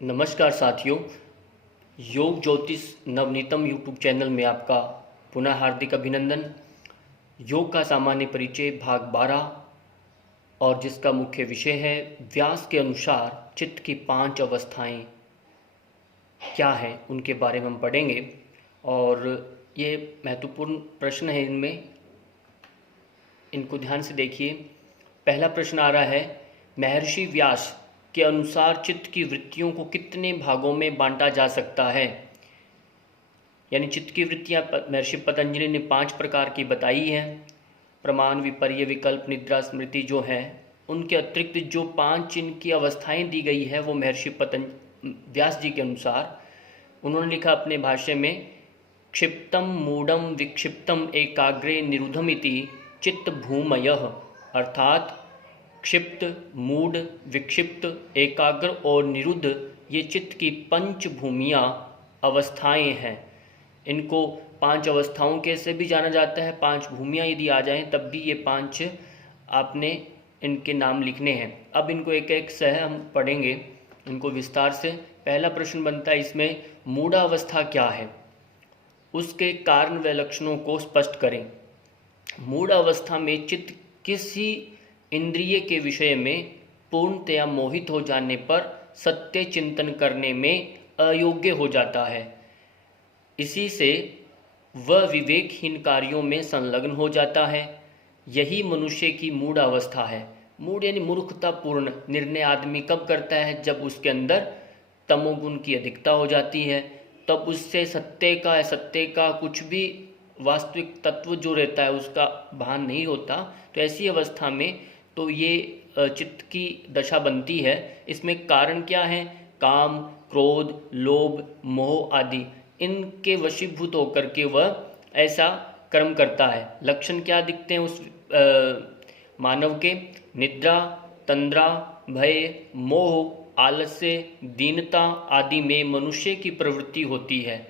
नमस्कार साथियों, योग ज्योतिष नवनीतम यूट्यूब चैनल में आपका पुनः हार्दिक अभिनंदन। योग का सामान्य परिचय भाग 12 और जिसका मुख्य विषय है व्यास के अनुसार चित्त की 5 अवस्थाएं क्या हैं उनके बारे में हम पढ़ेंगे। और ये महत्वपूर्ण प्रश्न है, इनको ध्यान से देखिए। पहला प्रश्न आ रहा है, महर्षि व्यास के अनुसार चित्त की वृत्तियों को कितने भागों में बांटा जा सकता है। यानी चित्त की वृत्तियां महर्षि पतंजलि ने 5 प्रकार की बताई हैं। प्रमाण, विपर्य, विकल्प, निद्रा, स्मृति जो है, उनके अतिरिक्त जो 5 इनकी अवस्थाएं दी गई है वो महर्षि व्यास जी के अनुसार उन्होंने लिखा अपने भाष्य में, क्षिप्तम मूढ़म विक्षिप्तम एकाग्रे निरुद्धमिति चित्त भूमयः। अर्थात क्षिप्त, मूढ़, विक्षिप्त, एकाग्र और निरुद्ध ये चित्त की 5 भूमियाँ अवस्थाएं हैं। इनको 5 अवस्थाओं के से भी जाना जाता है। 5 भूमियाँ यदि आ जाएं तब भी ये 5 आपने इनके नाम लिखने हैं। अब इनको एक एक से हम पढ़ेंगे इनको विस्तार से। पहला प्रश्न बनता है इसमें, मूढ़ावस्था क्या है, उसके कारण व लक्षणों को स्पष्ट करें। मूढ़ अवस्था में चित्त किसी इंद्रिय के विषय में पूर्णतया मोहित हो जाने पर सत्य चिंतन करने में अयोग्य हो जाता है। इसी से वह विवेकहीन कार्यों में संलग्न हो जाता है। यही मनुष्य की मूढ़ अवस्था है। मूढ़ यानी मूर्खतापूर्ण निर्णय आदमी कब करता है, जब उसके अंदर तमोगुण की अधिकता हो जाती है। तब उससे सत्य का कुछ भी वास्तविक तत्व जो रहता है उसका भान नहीं होता। तो ऐसी अवस्था में तो ये चित्त की दशा बनती है। इसमें कारण क्या है, काम, क्रोध, लोभ, मोह आदि इनके वशीभूत होकर के वह ऐसा कर्म करता है। लक्षण क्या दिखते हैं उस मानव के, निद्रा, तंद्रा, भय, मोह, आलस्य, दीनता आदि में मनुष्य की प्रवृत्ति होती है।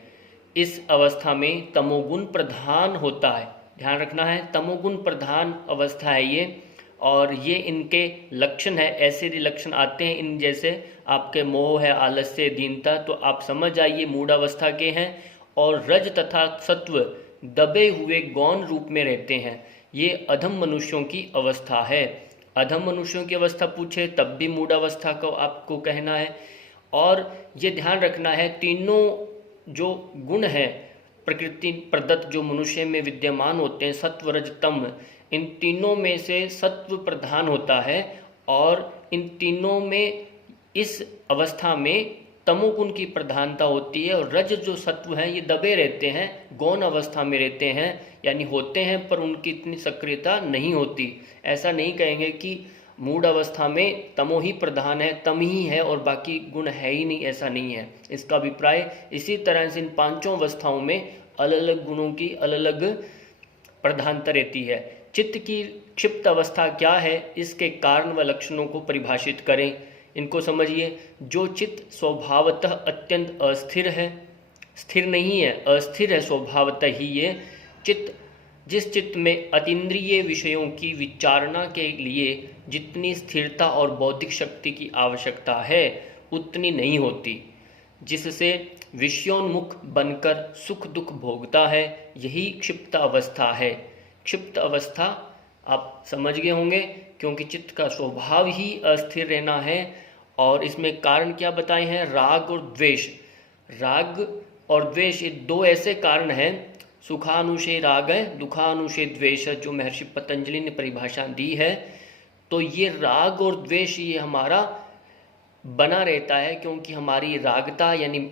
इस अवस्था में तमोगुण प्रधान होता है। ध्यान रखना है, तमोगुण प्रधान अवस्था है ये, और ये इनके लक्षण है। ऐसे भी लक्षण आते हैं इन जैसे आपके मोह है, आलस्य, दीनता, तो आप समझ जाइए मूढ़ अवस्था के हैं। और रज तथा सत्व दबे हुए गौण रूप में रहते हैं। ये अधम मनुष्यों की अवस्था है। अधम मनुष्यों की अवस्था पूछे तब भी मूढ़ अवस्था को आपको कहना है। और ये ध्यान रखना है, तीनों जो गुण हैं प्रकृति प्रदत्त जो मनुष्य में विद्यमान होते हैं, सत्व, रज, तम, इन तीनों में से सत्व प्रधान होता है। और इन तीनों में इस अवस्था में तमोगुण की प्रधानता होती है। और रज जो सत्व हैं ये दबे रहते हैं, गौण अवस्था में रहते हैं, यानी होते हैं पर उनकी इतनी सक्रियता नहीं होती। ऐसा नहीं कहेंगे कि मूढ़ अवस्था में तमो ही प्रधान है, तम ही है और बाकी गुण है ही नहीं, ऐसा नहीं है इसका अभिप्राय। इसी तरह से इन 5 अवस्थाओं में अलग अलग गुणों की अलग अलग प्रधानता रहती है। चित्त की क्षिप्त अवस्था क्या है, इसके कारण व लक्षणों को परिभाषित करें। इनको समझिए। जो चित्त स्वभावतः अत्यंत अस्थिर है, स्थिर नहीं है, अस्थिर है स्वभावतः ही ये चित्त, जिस चित्त में अतीन्द्रिय विषयों की विचारणा के लिए जितनी स्थिरता और बौद्धिक शक्ति की आवश्यकता है उतनी नहीं होती, जिससे विषयोन्मुख बनकर सुख दुख भोगता है, यही क्षिप्त अवस्था है। क्षिप्त अवस्था आप समझ गए होंगे, क्योंकि चित्त का स्वभाव ही अस्थिर रहना है। और इसमें कारण क्या बताए हैं, राग और द्वेष। राग और द्वेष ये 2 ऐसे कारण हैं, सुखानुशय राग है, दुखानुशय द्वेष, जो महर्षि पतंजलि ने परिभाषा दी है। तो ये राग और द्वेष ये हमारा बना रहता है, क्योंकि हमारी रागता यानी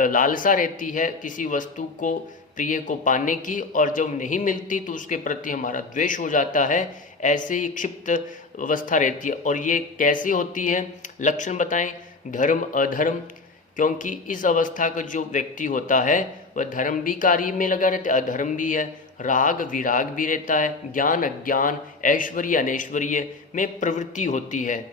लालसा रहती है किसी वस्तु को प्रिय को पाने की, और जब नहीं मिलती तो उसके प्रति हमारा द्वेष हो जाता है। ऐसे ही क्षिप्त अवस्था रहती है। और ये कैसे होती है, लक्षण बताएं। धर्म, अधर्म, क्योंकि इस अवस्था का जो व्यक्ति होता है वह धर्म भी कार्य में लगा रहता है, अधर्म भी है, राग विराग भी रहता है, ज्ञान अज्ञान, ऐश्वर्य अनैश्वर्य में प्रवृत्ति होती है।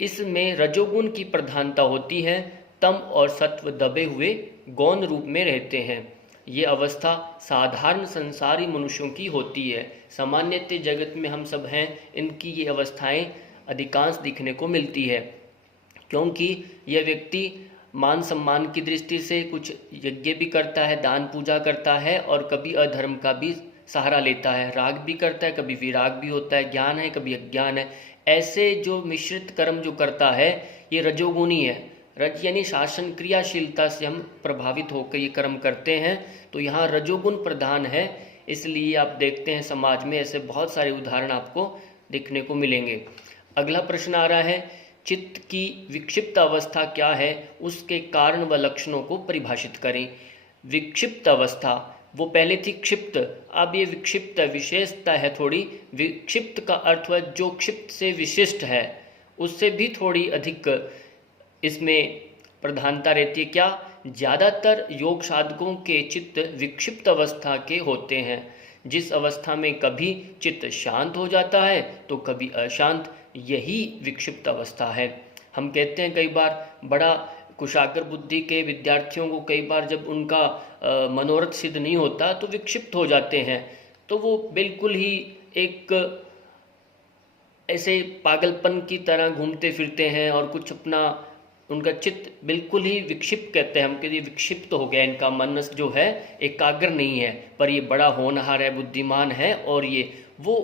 इसमें रजोगुण की प्रधानता होती है, तम और सत्व दबे हुए गौण रूप में रहते हैं। ये अवस्था साधारण संसारी मनुष्यों की होती है। सामान्यतः जगत में हम सब हैं, इनकी ये अवस्थाएं अधिकांश दिखने को मिलती है। क्योंकि यह व्यक्ति मान सम्मान की दृष्टि से कुछ यज्ञ भी करता है, दान पूजा करता है और कभी अधर्म का भी सहारा लेता है, राग भी करता है, कभी विराग भी होता है, ज्ञान है कभी अज्ञान है। ऐसे जो मिश्रित कर्म जो करता है ये रजोगुणी है। रज यानी शासन क्रियाशीलता से हम प्रभावित होकर ये कर्म करते हैं, तो यहाँ रजोगुण प्रधान है। इसलिए आप देखते हैं समाज में ऐसे बहुत सारे उदाहरण आपको देखने को मिलेंगे। अगला प्रश्न आ रहा है, चित्त की विक्षिप्त अवस्था क्या है, उसके कारण व लक्षणों को परिभाषित करें। विक्षिप्त अवस्था, वो पहले थी क्षिप्त, अब ये विक्षिप्त विशेषता है थोड़ी। विक्षिप्त का अर्थ है जो क्षिप्त से विशिष्ट है, उससे भी थोड़ी अधिक इसमें प्रधानता रहती है। क्या? ज़्यादातर योग साधकों के चित्त विक्षिप्त अवस्था के होते हैं, जिस अवस्था में कभी चित्त शांत हो जाता है तो कभी अशांत, यही विक्षिप्त अवस्था है। हम कहते हैं कई बार बड़ा कुशाग्र बुद्धि के विद्यार्थियों को कई बार जब उनका मनोरथ सिद्ध नहीं होता तो विक्षिप्त हो जाते हैं, तो वो बिल्कुल ही एक ऐसे पागलपन की तरह घूमते फिरते हैं और कुछ अपना उनका चित्त बिल्कुल ही विक्षिप्त कहते हैं हम कि ये विक्षिप्त हो गया, इनका मन जो है एकाग्र नहीं है। पर ये बड़ा होनहार है, बुद्धिमान है, और ये वो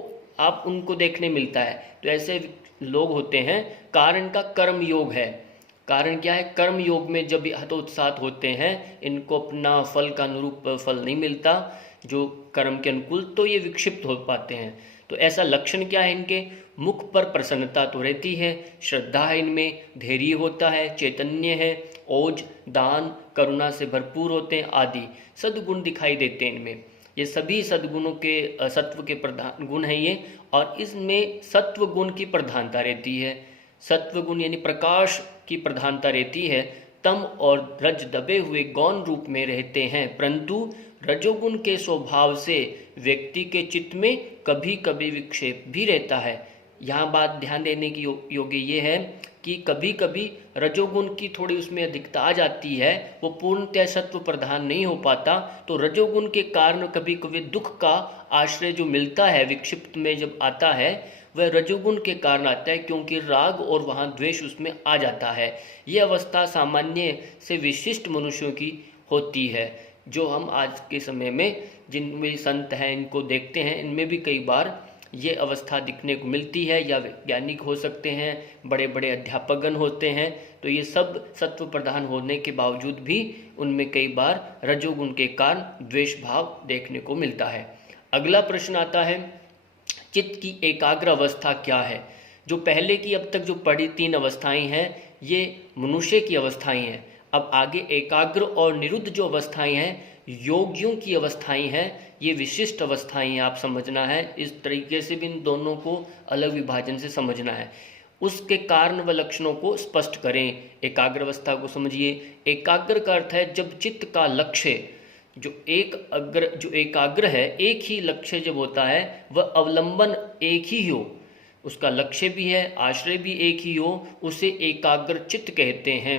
आप उनको देखने मिलता है। तो ऐसे लोग होते हैं। कारण का कर्म योग है। कारण क्या है? कर्म योग में जब हतोत्साह होते हैं, इनको अपना फल का अनुरूप फल नहीं मिलता जो कर्म के अनुकूल, तो ये विक्षिप्त हो पाते हैं। तो ऐसा लक्षण क्या है इनके? मुख पर प्रसन्नता तो रहती है, श्रद्धा है इनमें, धैर्य होता है, चैतन्य है, ओज, दान, करुणा से भरपूर होते हैं आदि सद्गुण दिखाई देते हैं इनमें। ये सभी सद्गुणों के सत्व के प्रधान गुण हैं ये, और इसमें सत्व गुण की प्रधानता रहती है। सत्व गुण यानी प्रकाश की प्रधानता रहती है। तम और रज दबे हुए गौण रूप में रहते हैं, परंतु रजोगुण के स्वभाव से व्यक्ति के चित्त में कभी कभी विक्षेप भी रहता है। यहाँ बात ध्यान देने की योग्य ये है कि कभी कभी रजोगुण की थोड़ी उसमें अधिकता आ जाती है, वो पूर्णतः सत्व प्रधान नहीं हो पाता, तो रजोगुण के कारण कभी कभी दुख का आश्रय जो मिलता है विक्षिप्त में जब आता है वह रजोगुण के कारण आता है, क्योंकि राग और वहाँ द्वेष उसमें आ जाता है। ये अवस्था सामान्य से विशिष्ट मनुष्यों की होती है, जो हम आज के समय में जिनमें संत हैं इनको देखते हैं, इनमें भी कई बार ये अवस्था दिखने को मिलती है। या वैज्ञानिक हो सकते हैं, बड़े बड़े अध्यापकगण होते हैं, तो ये सब सत्व प्रधान होने के बावजूद भी उनमें कई बार रजोगुण के कारण द्वेष भाव देखने को मिलता है। अगला प्रश्न आता है, चित्त की एकाग्र अवस्था क्या है? जो पहले की अब तक जो पढ़ी 3 अवस्थाएं हैं ये मनुष्य की अवस्थाएं हैं। अब आगे एकाग्र और निरुद्ध जो अवस्थाएं हैं, योगियों की अवस्थाएं हैं, ये विशिष्ट अवस्थाएं हैं, आप समझना है। इस तरीके से भी इन दोनों को अलग विभाजन से समझना है। उसके कारण व लक्षणों को स्पष्ट करें। एकाग्र अवस्था को समझिए। एकाग्र का अर्थ है जब चित्त का लक्ष्य जो एकाग्र है, एक ही लक्ष्य जब होता है, वह अवलंबन एक ही हो, उसका लक्ष्य भी है, आश्रय भी एक ही हो, उसे एकाग्र चित्त कहते हैं।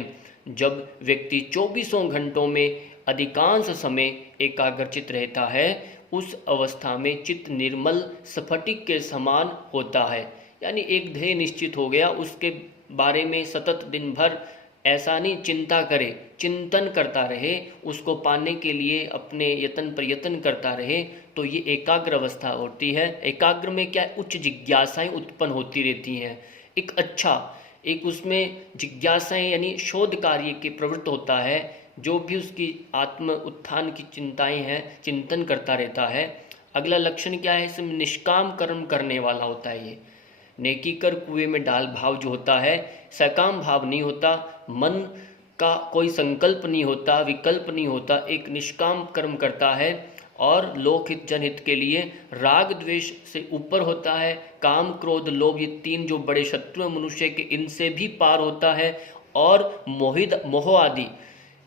जब व्यक्ति 24 घंटों में अधिकांश समय एकाग्रचित रहता है, उस अवस्था में चित्त निर्मल स्फटिक के समान होता है। यानी एक ध्येय निश्चित हो गया, उसके बारे में सतत दिन भर ऐसा नहीं चिंता करे, चिंतन करता रहे, उसको पाने के लिए अपने यत्न प्रयत्न करता रहे, तो ये एकाग्र अवस्था होती है। एकाग्र में क्या उच्च जिज्ञासाएं उत्पन्न होती रहती हैं। एक उसमें जिज्ञासाएं यानी शोध कार्य के प्रवृत्त होता है। जो भी उसकी आत्म उत्थान की चिंताएं हैं, चिंतन करता रहता है। अगला लक्षण क्या है? इसमें निष्काम कर्म करने वाला होता है। ये नेकी कर कुएं में डाल भाव जो होता है, सकाम भाव नहीं होता, मन का कोई संकल्प नहीं होता, विकल्प नहीं होता, एक निष्काम कर्म करता है और लोकहित जनहित के लिए राग द्वेष से ऊपर होता है। काम क्रोध लोभ ये 3 जो बड़े शत्रु मनुष्य के, इनसे भी पार होता है। और मोह आदि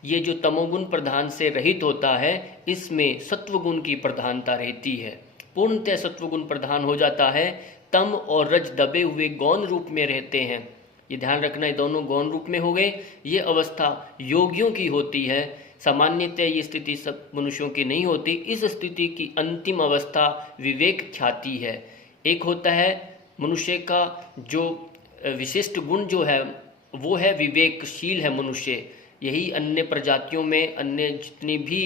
ये जो तमोगुण प्रधान से रहित होता है, इसमें सत्वगुण की प्रधानता रहती है। पूर्णतः सत्वगुण प्रधान हो जाता है। तम और रज दबे हुए गौण रूप में रहते हैं। ये ध्यान रखना, ये दोनों गौण रूप में हो गए। ये अवस्था योगियों की होती है। सामान्यतः ये स्थिति सब मनुष्यों की नहीं होती। इस स्थिति की अंतिम अवस्था विवेक ख्याति है। एक होता है मनुष्य का जो विशिष्ट गुण जो है वो है विवेकशील है मनुष्य। यही अन्य प्रजातियों में, अन्य जितनी भी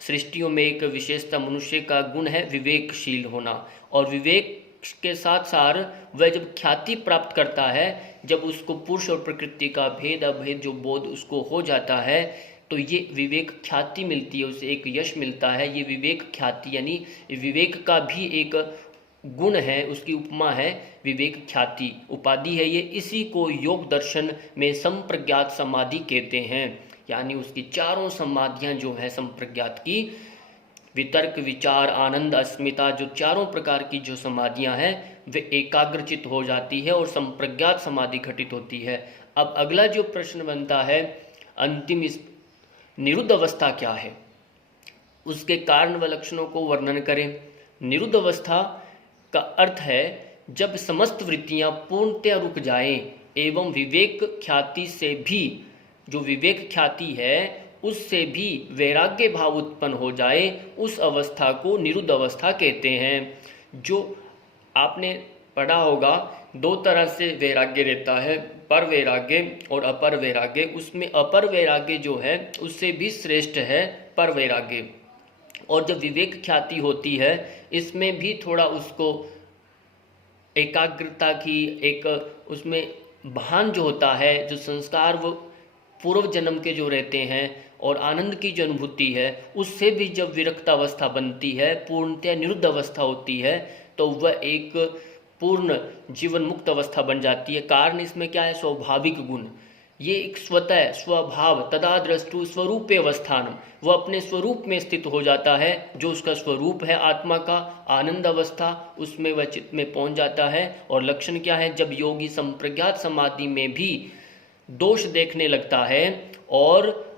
सृष्टियों में एक विशेषता मनुष्य का गुण है विवेकशील होना। और विवेक के साथ साथ वह जब ख्याति प्राप्त करता है, जब उसको पुरुष और प्रकृति का भेद अभेद जो बोध उसको हो जाता है, तो ये विवेक ख्याति मिलती है, उसे एक यश मिलता है। ये विवेक ख्याति यानी विवेक का भी एक गुण है, उसकी उपमा है विवेक ख्याति, उपाधि है ये। इसी को योग दर्शन में संप्रज्ञात समाधि कहते हैं। यानी उसकी चारों समाधियां जो है संप्रज्ञात की, वितर्क, विचार, आनंद, अस्मिता, जो चारों प्रकार की जो समाधियां हैं वे एकाग्रचित हो जाती है और संप्रज्ञात समाधि घटित होती है। अब अगला जो प्रश्न बनता है, अंतिम इस निरुद्ध अवस्था क्या है, उसके कारण व लक्षणों को वर्णन करें। निरुद्ध अवस्था का अर्थ है जब समस्त वृत्तियां पूर्णतया रुक जाएं एवं विवेक ख्याति से भी, जो विवेक ख्याति है उससे भी वैराग्य भाव उत्पन्न हो जाए, उस अवस्था को निरुद्ध अवस्था कहते हैं। जो आपने पढ़ा होगा, दो तरह से वैराग्य रहता है, पर वैराग्य और अपर वैराग्य। उसमें अपर वैराग्य जो है उससे भी श्रेष्ठ है पर वैराग्य। और जब विवेक ख्याति होती है, इसमें भी थोड़ा उसको एकाग्रता की एक उसमें भान जो होता है, जो संस्कार वो पूर्व जन्म के जो रहते हैं और आनंद की जो अनुभूति है, उससे भी जब विरक्त अवस्था बनती है, पूर्णतया निरुद्ध अवस्था होती है, तो वह एक पूर्ण जीवन मुक्त अवस्था बन जाती है। कारण इसमें क्या है, स्वाभाविक गुण। ये एक स्वतः स्वभाव तदा दृष्टु स्वरूपे अवस्थानम, वह अपने स्वरूप में स्थित हो जाता है, जो उसका स्वरूप है आत्मा का आनंद अवस्था, उसमें वह चित्त में पहुंच जाता है। और लक्षण क्या है, जब योगी संप्रज्ञात समाधि में भी दोष देखने लगता है, और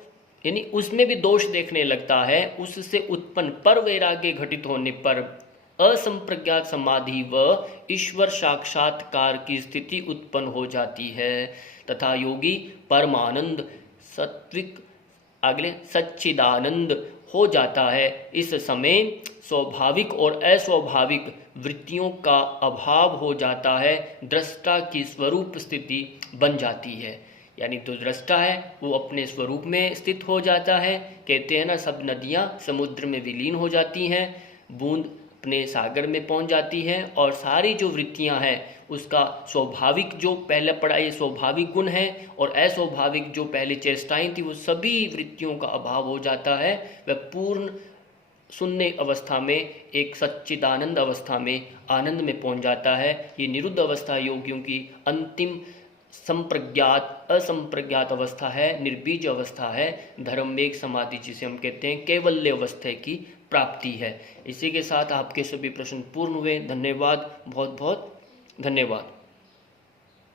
यानी उसमें भी दोष देखने लगता है, उससे उत्पन्न पर वैराग्य घटित होने पर असंप्रज्ञात समाधि व ईश्वर साक्षात्कार की स्थिति उत्पन्न हो जाती है, तथा योगी परमानंद सात्विक अगले सच्चिदानंद हो जाता है। इस समय स्वाभाविक और अस्वाभाविक वृत्तियों का अभाव हो जाता है, दृष्टा की स्वरूप स्थिति बन जाती है। यानी तो दृष्टा है वो अपने स्वरूप में स्थित हो जाता है। कहते हैं ना, सब नदियाँ समुद्र में विलीन हो जाती हैं, बूंद अपने सागर में पहुंच जाती है, और सारी जो वृत्तियां हैं उसका स्वाभाविक जो पहले पढ़ा ये स्वाभाविक गुण है, और अस्वाभाविक जो पहले चेष्टाएं थी वो सभी वृत्तियों का अभाव हो जाता है। वह पूर्ण शून्य अवस्था में, एक सच्चिदानंद अवस्था में, आनंद में पहुंच जाता है। ये निरुद्ध अवस्था योगियों की अंतिम संप्रज्ञात असंप्रज्ञात अवस्था है, निर्बीज अवस्था है, धर्मवेग समाधि जिसे हम कहते हैं, कैवल्य अवस्था की प्राप्ति है। इसी के साथ आपके सभी प्रश्न पूर्ण हुए। धन्यवाद, बहुत बहुत धन्यवाद।